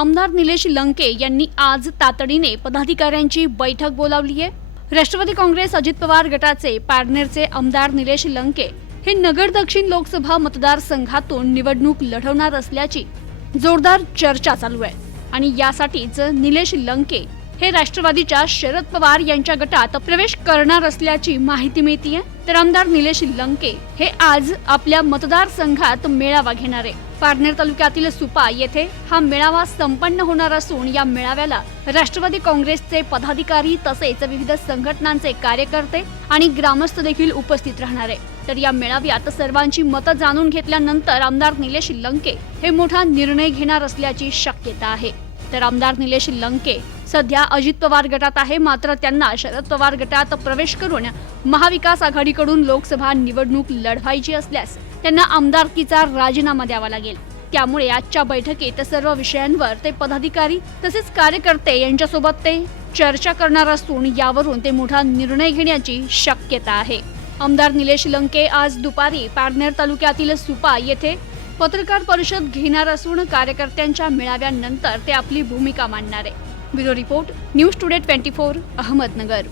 आमदार निलेश लंके यांनी आज तातडीने पदाधिकाऱ्यांची बैठक बोलावली आहे. राष्ट्रवादी काँग्रेस अजित पवार गटाचे पारनेरचे आमदार निलेश लंके हे नगर दक्षिण लोकसभा मतदारसंघातून निवडणूक लढवणार असल्याची जोरदार चर्चा चालू आहे. आणि यासाठीच निलेश लंके हे राष्ट्रवादीच्या शरद पवार यांच्या गटात प्रवेश करणार असल्याची माहिती मिळतीये? तर आमदार निलेश लंके हे आज आपल्या मतदारसंघात मेळावा घेणार आहे पारनेर तालुक्यातील सुपा येथे हा मेळावा संपन्न होणार असून या मेळाव्याला राष्ट्रवादी काँग्रेसचे पदाधिकारी तसेच विविध संघटनांचे कार्यकर्ते आणि ग्रामस्थ देखील उपस्थित राहणार आहे तर या मेळाव्यात सर्वांची मतं जाणून घेतल्यानंतर आमदार निलेश लंके हे मोठा निर्णय घेणार असल्याची शक्यता आहे. तर आमदार निलेश लंके सध्या अजित पवार गटात आहे. मात्र त्यांना शरद पवार गटात प्रवेश करून महाविकास आघाडीकडून लोकसभा निवडणूक लढवायची असल्यास त्यांना आमदारकीचा राजीनामा द्यावा लागेल. त्यामुळे आजच्या बैठकीत सर्व विषयांवर ते पदाधिकारी तसेच कार्यकर्ते यांच्यासोबत ते चर्चा करणार असून यावरून ते मोठा निर्णय घेण्याची शक्यता आहे. आमदार निलेश लंके आज दुपारी पारनेर तालुक्यातील सुपा येथे पत्रकार परिषद घेणार असून कार्यकर्त्यांच्या मेळाव्यानंतर ते आपली भूमिका मांडणार. आहे bureau report news today twenty four Ahmednagar.